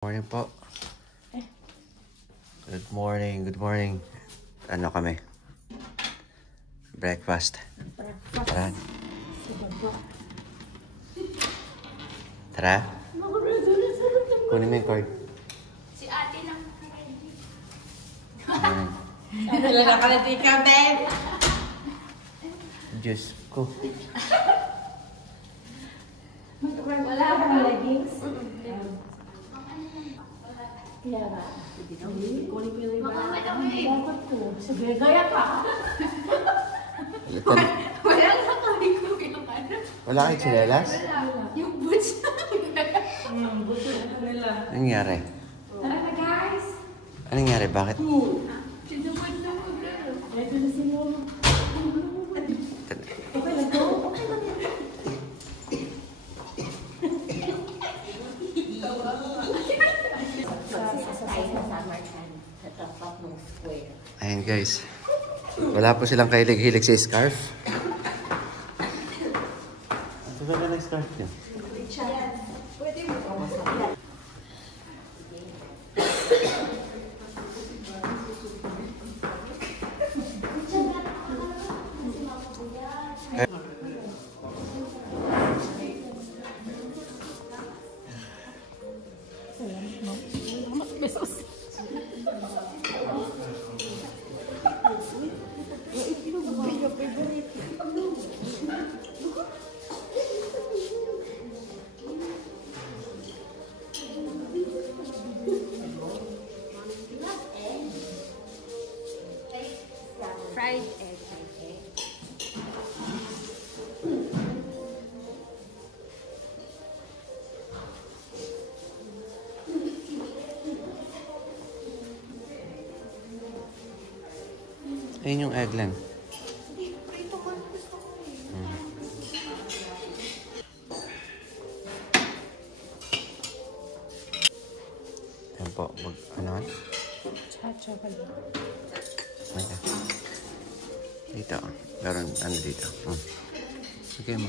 Morning po. Good morning, good morning. Ano kami? Breakfast. Tara. Tara. Kunin mo yung cord. Si ate lang. Ano lang nakalati ka, Ben? Diyos ko. Wala akong leggings. Kaya na. Kunin ko yung iba. Dapat to. Sabi, gaya ka. Wala nga kami ko yung ano. Wala kayo tsinelas? Yung boots Buto na nila. Anong nangyari? Tara na guys. Anong nangyari? Bakit? Sinubad na maglaro. Ito na sila. Okay lang to. Okay lang. Ayan guys. Wala po silang kahilig-hilig sa scarf. Ito ba na scarf yun? Pwede mo. Fried egg. Ayun yung eggland. Hindi, prito ko. Gusto ko eh. Ayan po. Ano? Chacha ka lang. Okay. Dito. Meron ano dito. Okay mo.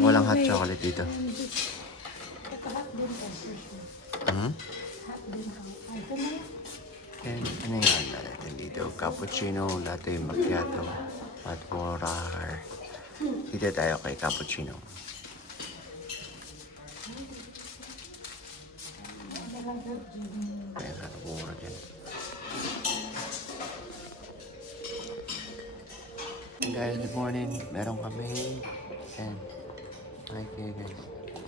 Walang hot chocolate dito. And ano yan natin dito? Cappuccino, latte macchiato, hot water. Dito tayo kay cappuccino. Ayan, hot water dyan. Hey guys, good morning. Meron kami. And hi kayo guys.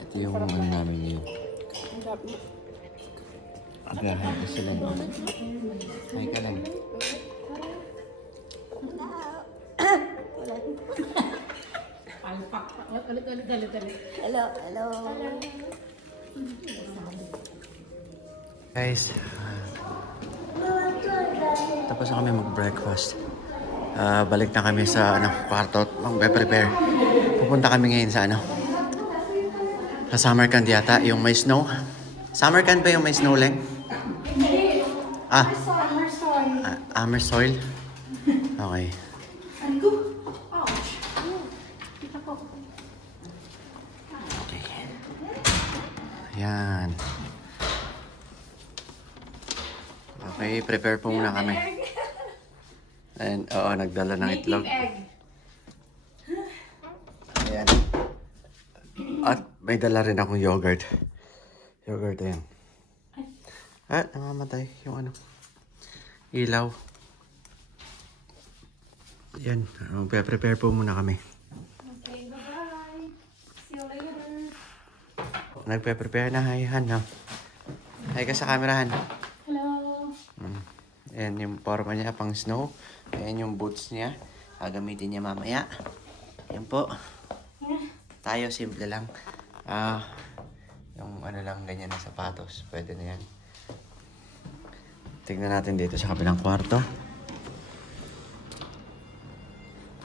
Ito yung ano namin yun. Agahan ko sila no. Hi ka lang. Alpak. Ulit. Hello, hello. Guys, tapos na kami mag-breakfast. Balik na kami sa kwarto at mag-prepare. Pupunta kami ngayon sa sa summer camp yata, yung may snow. Summer camp ba yung may snow, Leng? Amersoil. Okay. Okay. Ayan. Okay, prepare po muna kami. And, oo, nagdala ng itlog. Ayan. At may dala rin akong yogurt. Yogurt, ayan. At namamatay yung ilaw. Ayan, prepare po muna kami. Okay, bye-bye. See you later. Nagpe-prepare na, hi, Han, ha? Hi ka sa camera, Han. Hello. Ayan yung forma niya, pang snow. Ayan yung boots niya. Gagamitin niya mamaya. Ayan po. Tayo, simple lang. Yung lang, ganyan na sapatos. Pwede na yan. Tignan natin dito sa kabilang kwarto.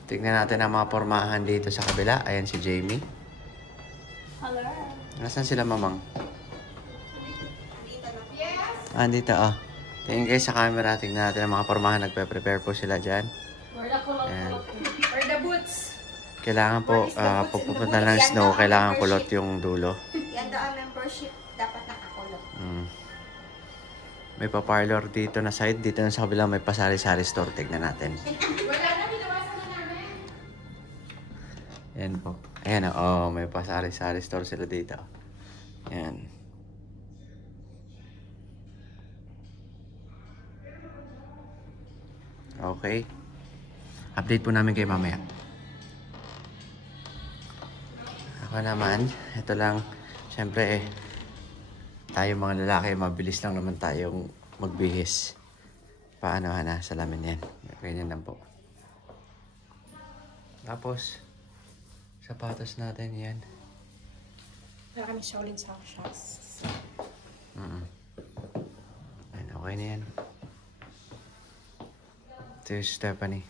Tignan natin ang mga pormahan dito sa kabila. Ayan si Jamie. Hello. Nasaan sila, mamang? Yes. Andito, tingin kayo sa camera. Tignan natin ang mga pormahan. Nagpe-prepare po sila dyan. Where the kulot? Where the boots? Kailangan po, pag pupunta ng snow, kailangan kulot yung dulo. Yan daw ang membership dapat nakakulot. May pa-parlor dito na side. Dito na sa kabilang may pasari-sari store. Tignan natin. Ayan po. Ayan oh, may pasari-sari store sila dito. Ayan. Okay. Update po namin kayo mamaya. Ako naman, ito lang. Siyempre, tayo mga lalaki, mabilis lang naman tayong magbihis. Paano, Hana? Salamin yan. Ganyan lang po. Tapos, sapatos natin yan. Wala kami Shaolin socks. Ayan, okay na yan. Ito yung Stephanie.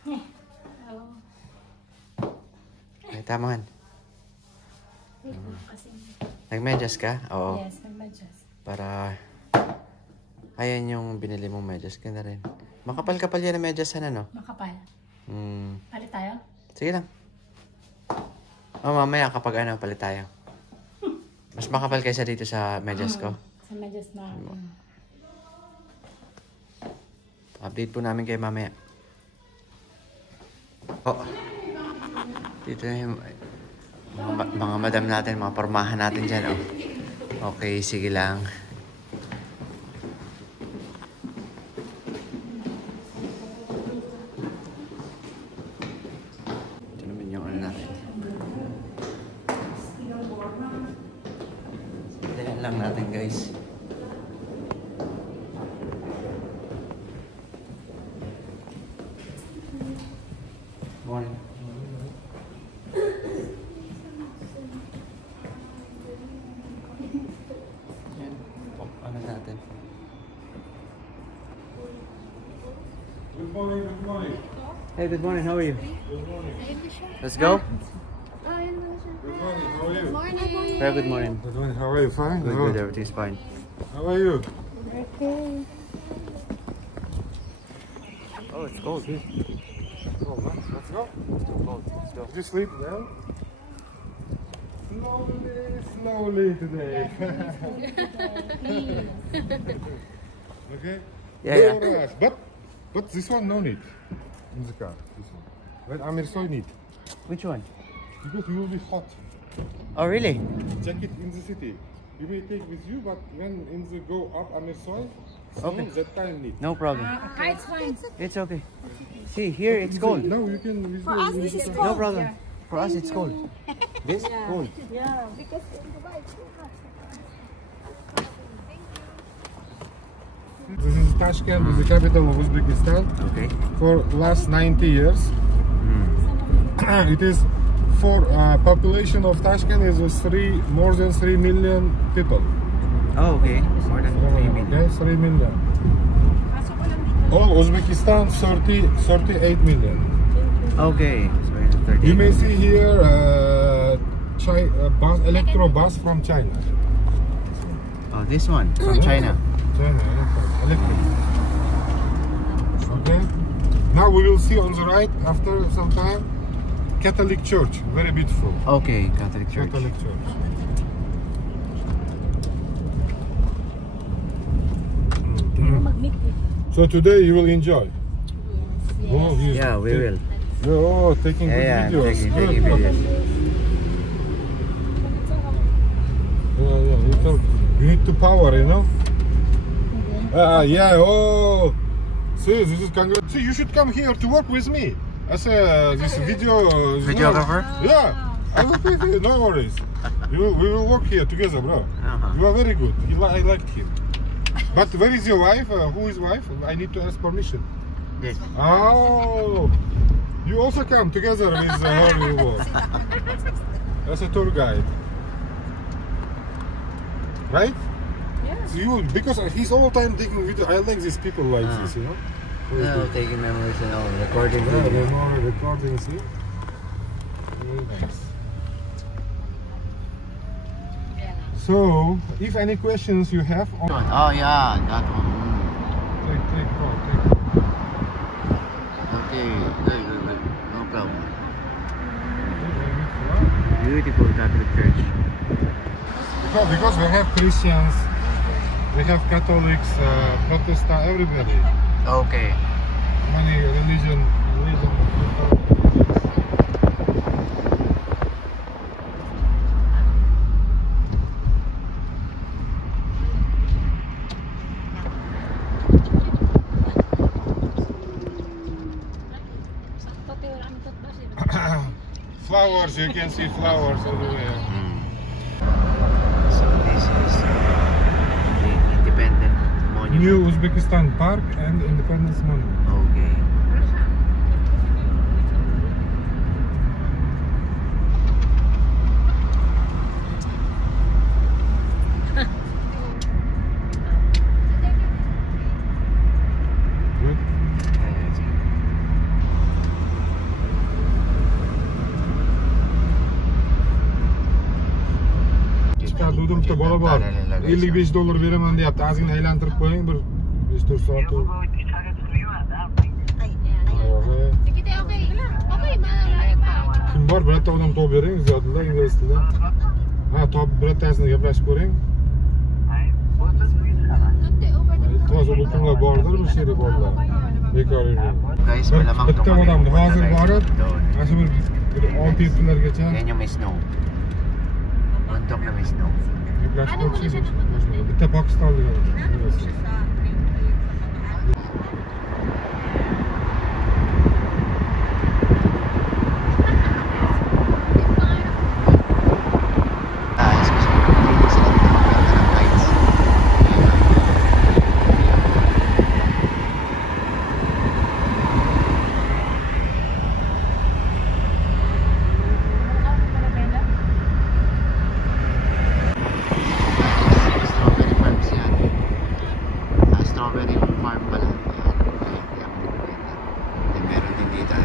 Ay, tama kan. Nagmedyas ka? Oo. Yes, nagmedyas. Para, ayan yung binili mong medyas. Ganda rin. Makapal-kapal yan ang medyas, ano? Makapal. Hmm. Palit tayo? Sige lang. Mamaya kapag ano, palit tayo. Mas makapal kaysa dito sa medyas ko. Sa medyas na. Update po namin kayo mamaya. Oh. Dito na yung mga madam natin, mga pormahan natin dyan. Oh. Okay, sige lang. Ito naman yung ano natin. Tignan lang natin, guys. Morning. Yan. Ano natin? Good morning, good morning. Hey, good morning. How are you? Good morning. Let's go. Good morning, how are you? Very good morning. Good morning, how are you? Fine? Good, good. Everything's fine. How are you? Oh, it's cold. Oh, nice. Let's go. It's too cold. Let's go. Did you sleep well? Slowly today. Okay? Yeah, yeah. No rush. But this one no need. In the car. This one. But Amir so need. Which one? Because you will be hot. Oh, really? Jacket in the city. You may take with you, but when in the go up Amir soil, Okay. that time need. No problem. It's fine. It's okay. See, here it's cold. No, you can. For us, this is No cold. problem. For us, it's cold. This? Cold. Yeah, because in Dubai it's too hot. This is Tashkent, this is the capital of Uzbekistan. Okay. For last 90 years, it is for population of Tashkent is more than 3 million people. Oh, okay. More than 3 million. Okay, 3 million. All Uzbekistan 38 million. Okay. So it's 30. You may see here bus, electro bus from China. Oh, this one from China. China, electric. Okay. Now we will see on the right after some time Catholic Church, very beautiful. Okay, Catholic Church. Catholic Church. So today you will enjoy. Oh, yes. Yeah, we will. Oh, taking good Yeah, videos. taking videos. Yeah, you need to power, you know. Yeah. Oh, see, this is congrats. See, you should come here to work with me as a this video. Videographer? Yeah, I will pay you. No worries. We will work here together, bro. You are very good. I liked him. But where is your wife? Who is wife? I need to ask permission. This. Oh, you also come together with her. You work as a tour guide, right? Yes. You because he's all time taking video. I like these people like this, you know. Very No, good. taking memories and all. Recording Yeah, video. they're more recording, see? Very nice. So, if any questions you have, Oh, yeah, that one. take. Okay, good. No problem. Beautiful Catholic Church. Because we have Christians, we They have Catholics, Protestant, everybody. Okay. Many religion. Flowers, you can see flowers everywhere. So this is the Independent Monument. New Uzbekistan Park and Independence Monument. Okay. Good. Çıkardığımda bala var. 55 dolar veremem diye yaptı. Azgın eğlendirip koyayım bir 3-4 saat. Kim var? Bir adam top verin. Ziyadında İngiliz tilde. Ha top bir tanesini gaplashib ko'ring. İltimos o butunlar bordir bir şeyde borlar. Bekor yurdi. Guys, malamang Bitta itong odamni kami hozir pupunta borib, doon. ana shu bir 6 yillargacha Yan yung may snow. Bundok na may snow. gaplashib ko'rishimiz. Bitta Pokistonlik odam. Especially kung hindi sila nakakita ng lights. Strawberry farms yan. Strawberry farm pala. Ayan. Then meron din dito.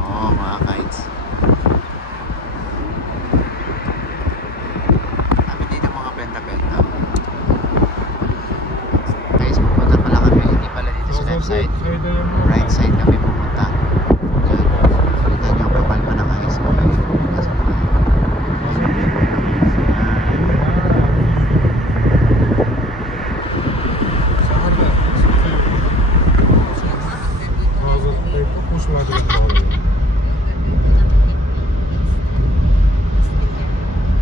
Oh, mga kites. Kami dito mga benta-benta. Guys, pupunta pala kami. Hindi pala dito sa left side. Right side kami pupunta. Yan. Kita nyo, kapal pa ng ice. Kasi Hozir qo'shiladi.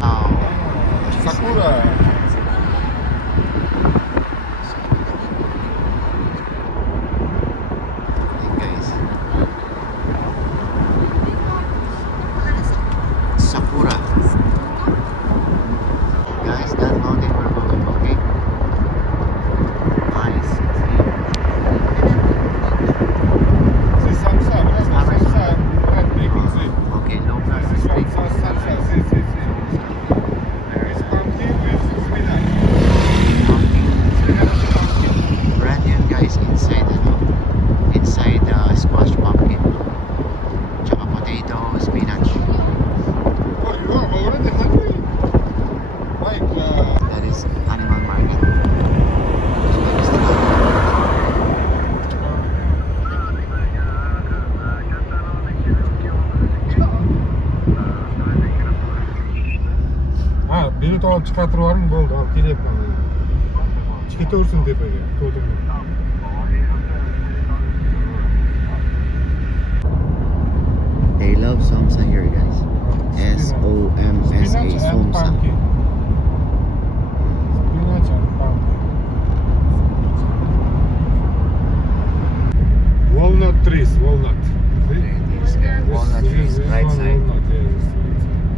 oh. Sakura. Hey guys. Sakura. Guys, that mountain we're going, okay? Nice. See sunset. Sunset. Red people see. Okay, low class This one steak. sunset. See. It's pumpkin with spinach. Pumpkin. Spinach pumpkin. Brand yun guys, inside inside squash pumpkin. Tsaka potato, spinach. Oh, you are already hungry? Like, That is animal market. bilet olib chiqartirib yuboring, bo'ldi, olib kelyapman. Chiqaversin tepaga, to'g'ri. They love Somsa here guys. S-O-M-S-A, Spinach and Somsa. pumpkin. Spinach and pumpkin. Walnut trees, walnut. See? Walnut trees, This right one side. walnut, yes, right side.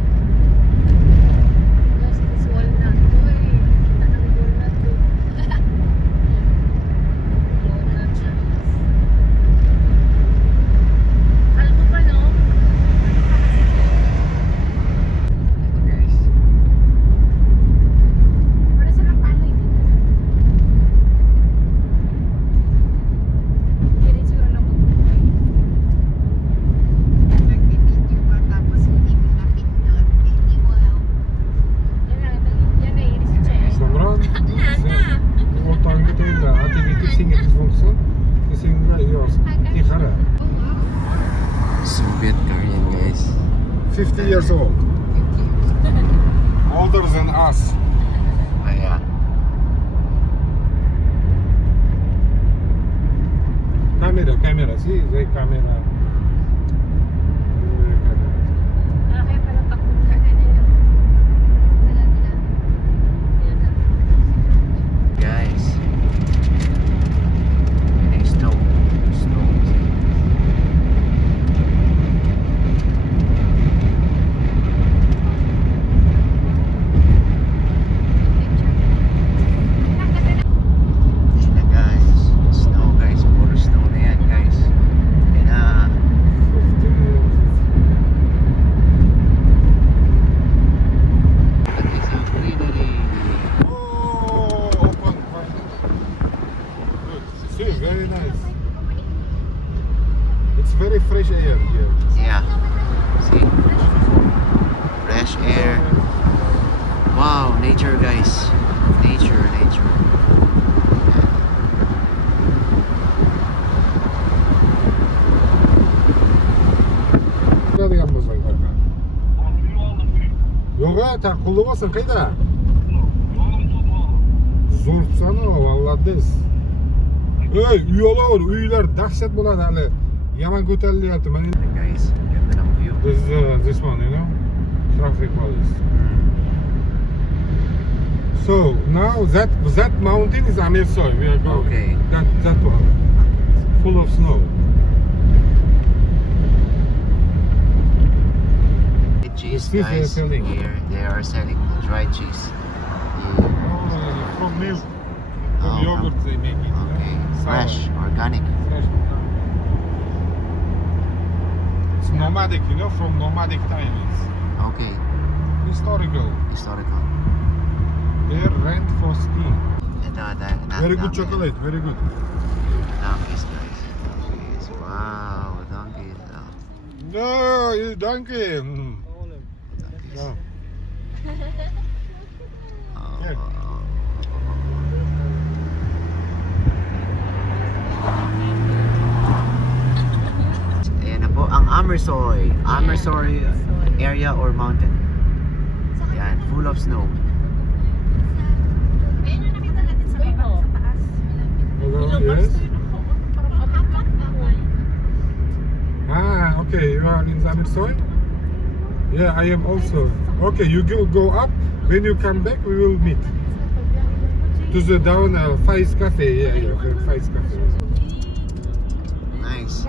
Soviet Korean guys. 50 years old. Older than us. Ayan. See, the camera. Kaya pala takbo ka na niya. Guys. May snow. Snow. Yan na guys. Snow guys. Puro snow na yan guys. Yan na. That is a greenery. Oh, open. Good. See, very nice. It's very fresh air here. Yeah. See? Fresh air. Wow, nature guys. Nature, nature. Nerede yapmasan kanka? Yok ya, ta kullanmasın kayda. Zor sana vallahi des. Ey, uyalar, uylar dahşat bo'ladi hali. Yaman ko'tarilyapti. Mana Guys, ganda ng view. this one, you know, traffic police. So now that mountain is Amirsoy. We are going. Okay. That one, full of snow. Cheese Cheese they are guys. selling. Here they are selling dried cheese. From milk, from Oh, yogurt they make it. Okay, Sour. fresh, organic. Fresh. It's nomadic, you know, from nomadic times. Okay, Historical. historical. Their rent for steam. Very good Dami. chocolate, very good. Donkeys guys. Donkeys. Wow, donkeys. Oh, No, you donkey. donkeys. No. Oh, Here. Ayan na po ang Amersoy. Amersoy area or mountain. Yan, full of snow. Ayun yung nakita natin sa baba, sa taas. Hello, yes. Ah, okay. You are in Amirsoy? Yeah, I am also. Okay, you go up. When you come back, we will meet. To the down Faiz Cafe. Yeah, Faiz Cafe. Nice.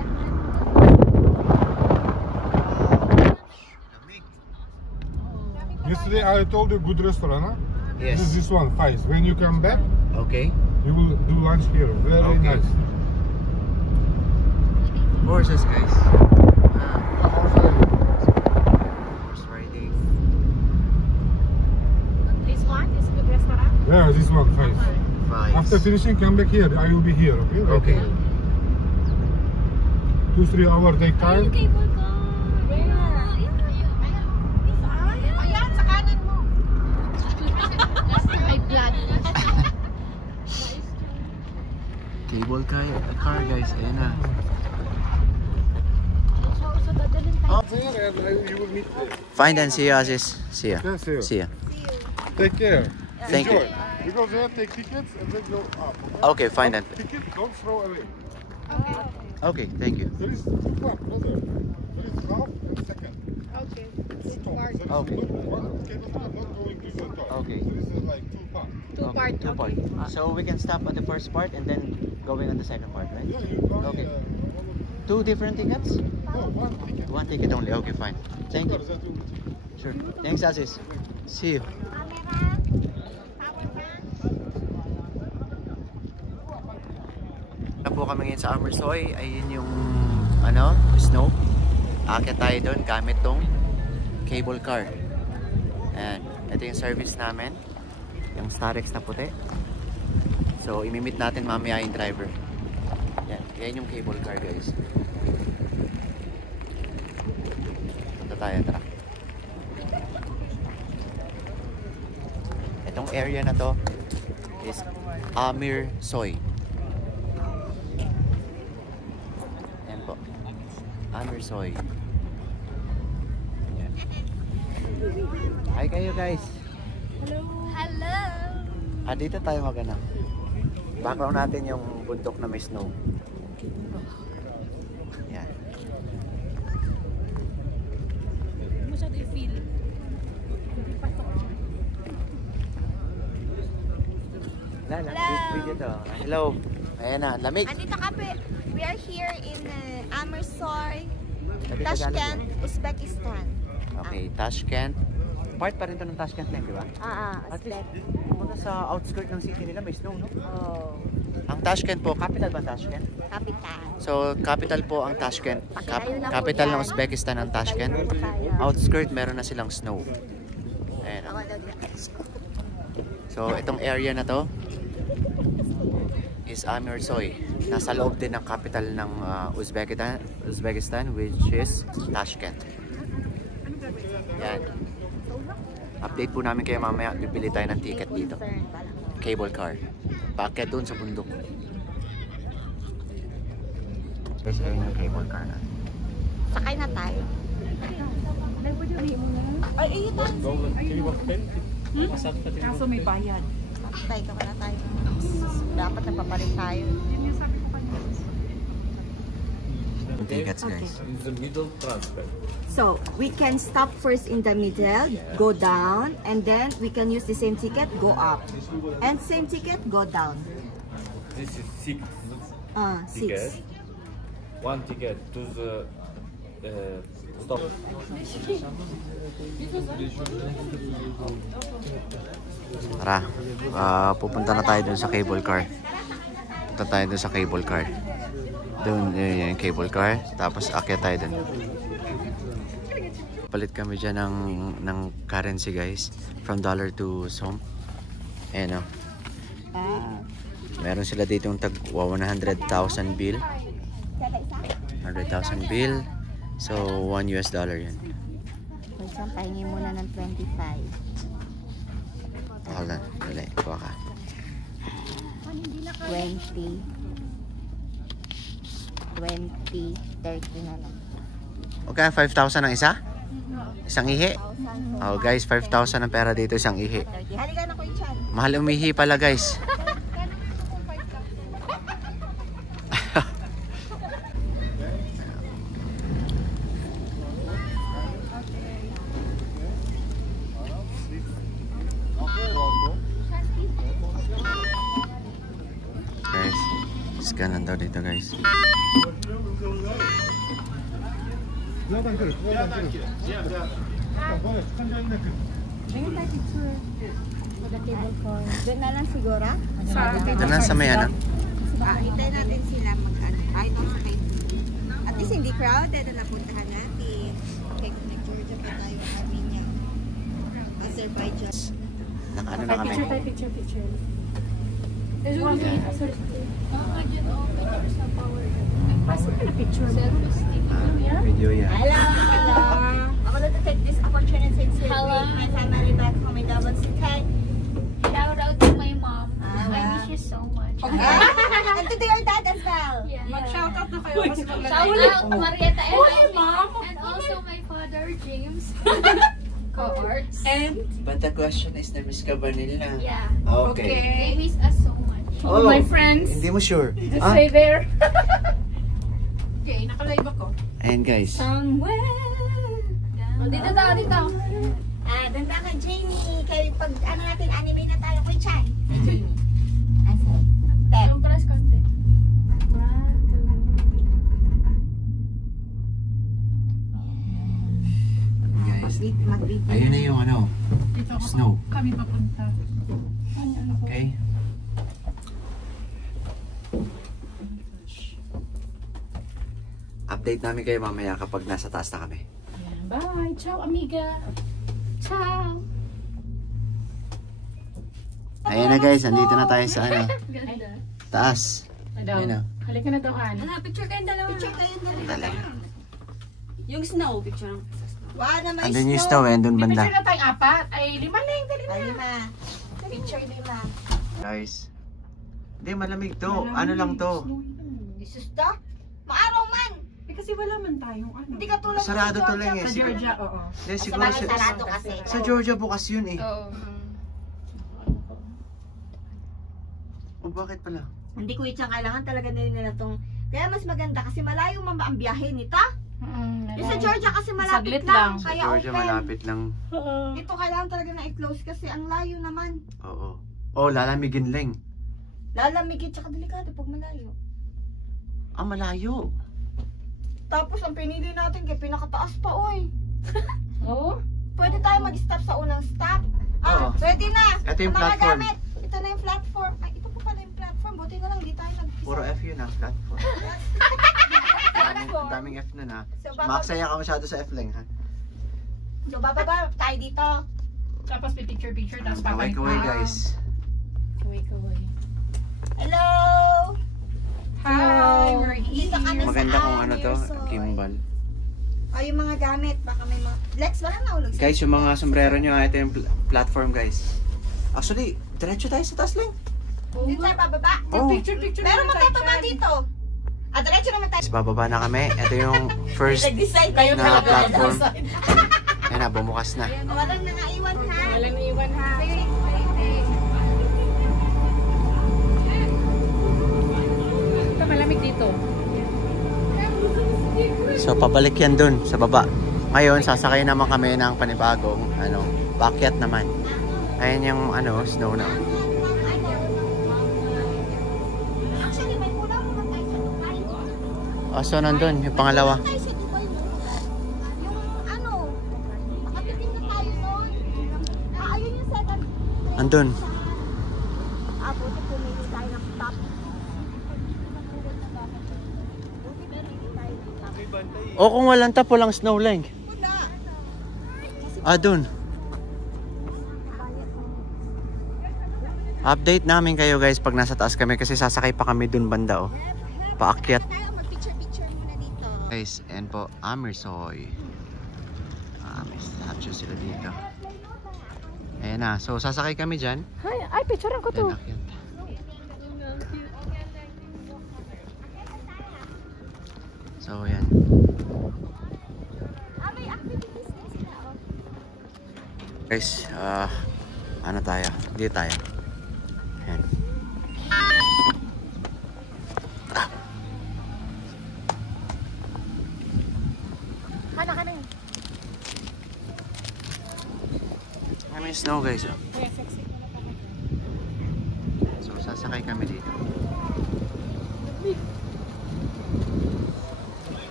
Yesterday I told you good restaurant, huh? Yes. This one, Faiz. When you come back, Okay. you will do lunch here. Very Okay. nice. Horses guys. Horse riding. This one is good restaurant. Yeah, this one, Faiz. Fries. After finishing, come back here. I will be here. Okay. Right Okay. here. 2-3 hours take time. Cable car. Where? Ayan, sa kanan mo. May blood. Cable car guys. Ayan na. So, dadalhin tayo. There and you will meet there. Fine then. See ya, sis. See ya. Yeah, see you. See ya. Take care. Thank you. Enjoy. You go there, take tickets, and then go up. Okay, fine then. Ticket, don't throw away. Okay, thank you. There is two parts, brother. There is half and second. Okay. Two parts. There is Okay. one cable car not going to the top. Okay. There is like two parts. Okay, two part. So we can stop at the first part and then going on the second part, right? Yeah, you buy Okay. all of Two different tickets? no, one ticket. One ticket only. Okay, fine. Thank you. That will be cheap. Sure. Thanks, Asis. See you. Na po kami ngayon sa Amersoy. Ayun yung snow. Aakyat tayo doon gamit tong cable car. Ayan. Ito yung service namin. Yung Starex na puti. So, imimit natin mamaya yung driver. Yan. Yan yung cable car, guys. Punta tayo, tara. Itong area na to is Amersoy. Ayan po. Amersoy. Ayan. Hi kayo guys. Hello. Dito tayo background natin yung bundok na may snow. Lala, video to. Hello. Ayan na, lamig. Andito kami. We are here in Amersoy, Sabi Tagalog Tashkent, yan. Uzbekistan. Okay, Tashkent. Part pa rin to ng Tashkent lang, di ba? At least, Uzbek. kumbaga sa outskirt ng city nila, may snow, no? Oh, Ang Tashkent po, capital ba Tashkent? kapital. So, capital po ang Tashkent. Pakilayo na po Capital ng yan. Uzbekistan ang Tashkent. Pakilayo na tayo. Outskirt, meron na silang snow. Ayan. Ako daw dito. So, itong area na to is Amersoy. Nasa loob din ng capital ng Uzbekistan, which is Tashkent. Yan. Update po namin kayo mamaya. Bibili tayo ng ticket dito. Cable car. Paakyat doon sa bundok. Guys, ayun yung cable car na. Sakay na tayo. Ay, iyo tayo. Kaso may bayad. Tayo ka na tayo. Dapat nagpapalit tayo. Tickets, guys. In the middle transfer. So, we can stop first in the middle, go down, and then we can use the same ticket, go up. And same ticket, go down. This is six Six. ticket. One ticket to the stop. Tara, pupunta na tayo dun sa cable car. Punta tayo dun sa cable car. Dun, yun yung cable car. Tapos akyat tayo dun. Palit kami dyan ng currency, guys. From dollar to som. Ayan o. Meron sila dito yung tag 100,000 bill. 100,000 bill. So, $1 yun. Wait, saan pahingi muna ng 25. Hold on. Dali, kuha ka. 20. 20, 30 na lang. Okay, 5,000 ang isa? Isang ihi? Oh guys, 5,000 ang pera dito, isang ihi. 30. Halika na ko yung Mahal umihi pala, guys. Guys, scan lang daw dito, guys. Doon na lang siguro? Doon lang sa may ano. Hintayin natin sila mag-ano. Kahit ako sa kayo. At least hindi crowded na napuntahan natin. Okay, kung nag-Georgia pa tayo, Armenia. Azerbaijan. Naka-ano na kami. Picture. There's one minute. Pasok ka na picture. Video yan. Hello! I wanted to take this opportunity to bring my family back home in Davos City. Shout out to my mom. I miss you so much. And to your dad as well. Yeah. Mag-shoutout na kayo. Mas maganda. Shout out Marietta and Uy, Ivy. mom! And also my father, James. Co-arts. And But the question is, na-miss ka ba nila? Yeah. okay. They miss us so much. Oh, My friends. Hindi mo sure? Just Ah, stay there. Okay, naka-live ako. ayan guys. Dito daw, dito. Doon ba ka, Jamie? Kayo pag ano natin, anime na tayo kay Chan. Jamie. Ted. Yung press content. Guys, Mag-video. ayun na yung ano, Dito ako snow. kami papunta. Okay? Update namin kayo mamaya kapag nasa taas na kami. Bye. Ciao, amiga. Ciao. Ayan na guys, andito na tayo sa ano, Ganda. taas. Daw. Ayun na. Halika na daw, Han. Picture kayong dalawa. Picture kayo dali. Dali. Yung snow, picture. Wow, na may Andun yung snow, andun Picture banda. na tayong apat. Ay, 5 lang. Dali na. Ay, 5. Picture 5. Guys, hindi malamig to. Ano lang to? Jesus to? Maaraw man. Kasi wala man tayong ano. Hindi ka tulad Sarado to lang eh. Sa Georgia, oo. Hindi, Sa siguro bagay sarado kasi. sa Georgia bukas yun eh. Oo. O bakit pala? Hindi ko itsang kailangan talaga nila tong. Kaya mas maganda kasi malayo ang biyahe nito. Yung sa Georgia kasi malapit Saglit lang. lang. Sa Kaya Georgia open. malapit lang. Dito kailangan talaga na i-close kasi ang layo naman. Oo. Oh, lalamigin lang. Lalamigit tsaka delikado pag malayo. Ah, malayo. Tapos ang pinili natin kay pinakataas pa, oy. Oo? Pwede tayo mag-stop sa unang stop. Oo. Pwede na. Ito yung Ang mga platform. gamit. Ito na yung platform. Ay, ito pa pala yung platform. Buti na lang, di tayo nag-isa. Puro F yun ah, platform. Ang daming F na na. So, bababa, Maksaya ka masyado sa F lang ha. so, bababa tayo dito. Tapos may picture-picture, tapos Kaway-kaway guys. Kaway-kaway. Hello! Hi, we're Dito kami sa Maganda kung ano to, Amirsoy. gimbal. O, yung mga gamit. Baka may mga... Lex, wala nahulog sa... Guys, yung mga sombrero nyo, ito yung platform guys. Actually, diretso tayo sa taas lang. Dito tayo bababa. Oh. Picture-picture. Pero magtataba dito. Diretso naman tayo. Guys, bababa na kami. Ito yung first Nag-decide Kayo na talaga. platform. Ayan na, bumukas na. Walang nangaiwan ha. Walang naiwan ha. Ito malamig dito. So, pabalik yan dun sa baba. Ngayon, sasakay naman kami ng panibagong, backyat naman. Ayan yung, snow na. Actually, may kulang naman tayo sa Dubai. Oh, so, nandun, yung pangalawa. Tayo sa Dubai mo. Makatikim na tayo nun. Ayun yung second. Andun. Buti pumili tayo ng top. Buti pumili tayo ng top. O, kung walang tap, walang snow lang. Wala. Ah, dun. Update namin kayo guys pag nasa taas kami kasi sasakay pa kami dun banda oh. Paakyat. Tayo mag-picture-picture muna dito. Guys, and po, Amirsoy. May statue sila dito. Ayan na, so sasakay kami dyan. Ay, picturean ko to. Then akyat. So, yan. May activities din sila. Guys, ano tayo? Dito tayo. Ayan. Hana ka na. May snow guys oh. So, sasakay kami dito.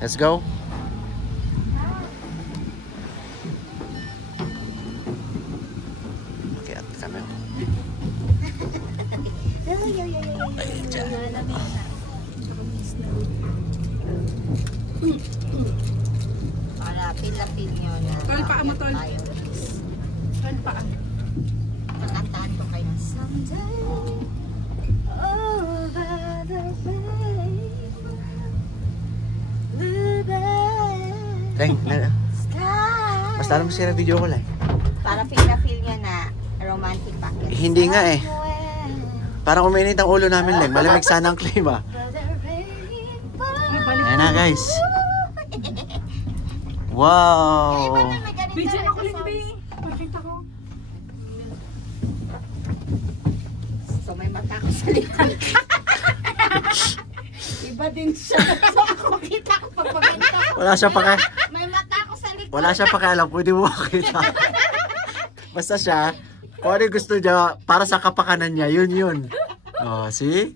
Let's go. Okay, at kami. Ayun dyan. Para pil-lapil nyo na. Tol, paa mo, tol. Tayo. Saan paan? Makantaan ko kayo. Someday, over the rainbow, bluebird Teng, sky. basta alam mo sila video ko lang. Para feel nyo na romantic package. Hindi nga eh. Parang uminit ang ulo namin lang. Malamig sana ang klima. Ayan na guys. Wow. Bidyan ako lang, babe. Perfect ako. So may mata ko sa likod. Iba din siya. So ako kita ko pag pagkita ko. Wala siya pa May mata ko sa likod. wala siya pakialam. Pwede mo makita. Basta siya, kung ano yung gusto niya, para sa kapakanan niya, yun. Oh, see?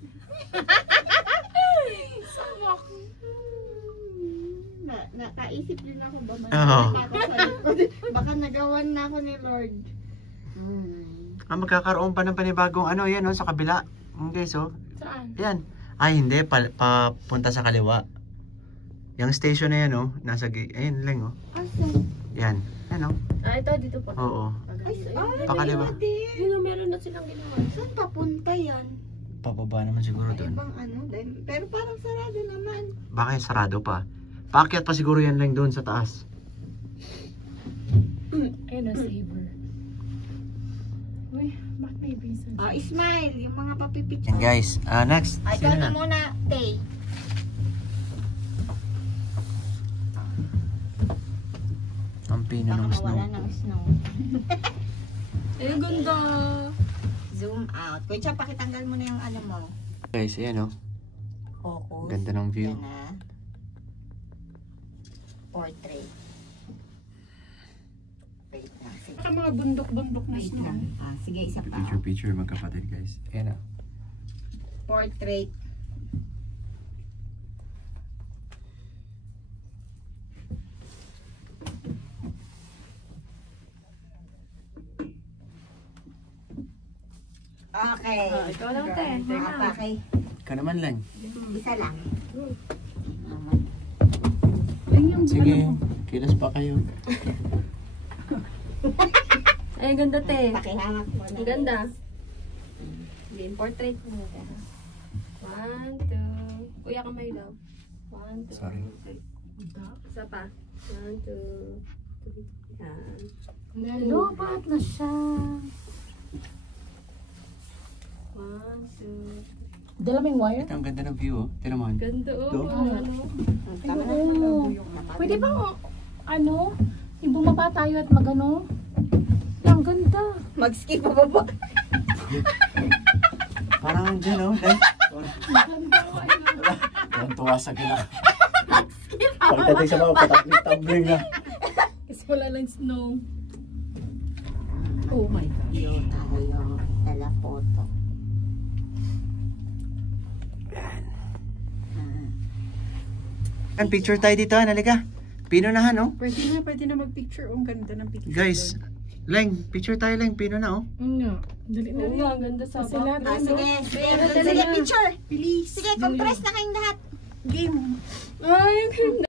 Nakaisip din ako ba? Oo. Baka nagawan na ako ni Lord. Magkakaroon pa ng panibagong yan sa kabila. Okay, so. Saan? Yan. Ay, hindi. Papunta sa kaliwa. Yung station na yan, nasa ayun lang, Asan? Yan. Yan, Ah, ito, dito pa. Oo. Ay, Pakaliwa. Yun, meron na silang ginawa. Saan papunta yan? Pababa naman siguro Ay, doon. ibang din. Pero parang sarado naman. Baka sarado pa. Paakyat pa siguro yan lang doon sa taas. Ayun na, saver. Uy, bakit may visa? Smile, yung mga papipicture. Yan guys. Next. Ay, Sino ikaw na na? muna, Tay. Ang pino Baka ng snow. mawala ng snow. Ay, ganda. Zoom out. Kuya Cha, pakitanggal mo na yung ano mo. Guys, ayan Focus. Ganda ng view. Yan na. Portrait. Wait na. Sige. Tsaka mga bundok-bundok na Wait snow. lang. Ah, sige, isa pa. Picture magkapatid guys. Ayan na. Portrait. Okay. Ikaw lang, te. Mama. Okay. Ikaw naman lang. Isa lang. Ayun yung Sige, kilos pa kayo. Ay, ang ganda, te. Pakihangak mo na. Ang ganda. Game portrait mo. 1, 2. Kuya kamay daw. 1, 2. Sorry. Isa pa. 1, 2, 3. Yan. Nalubat na siya. 1, 2. Dala mo yung wire? Ito ang ganda ng view oh. Tignan mo. Ganda, oh. Go. Ano? Tama na. Oo. Pwede bang, ano, yung bumaba tayo at magano? Ang ganda. Mag-skip pa ba? Parang dyan oh. Ang tuwa sa gila. Pagdating sa mga patakling-tumbling na. Kasi wala lang snow. Oh my God. Tayo tala photo. Picture tayo dito, halika. Pinunahan oh. Pwede na mag-picture. Ang ganda ng picture. Guys, Leng, picture tayo Leng, pino na oh. Nga. Dali na Oo rin. nga, ang ganda sa Kasi lahat, Ah, ano, sige. Sige, picture. Please. Sige, compress na kayong lahat. game. Ay, ang ganda.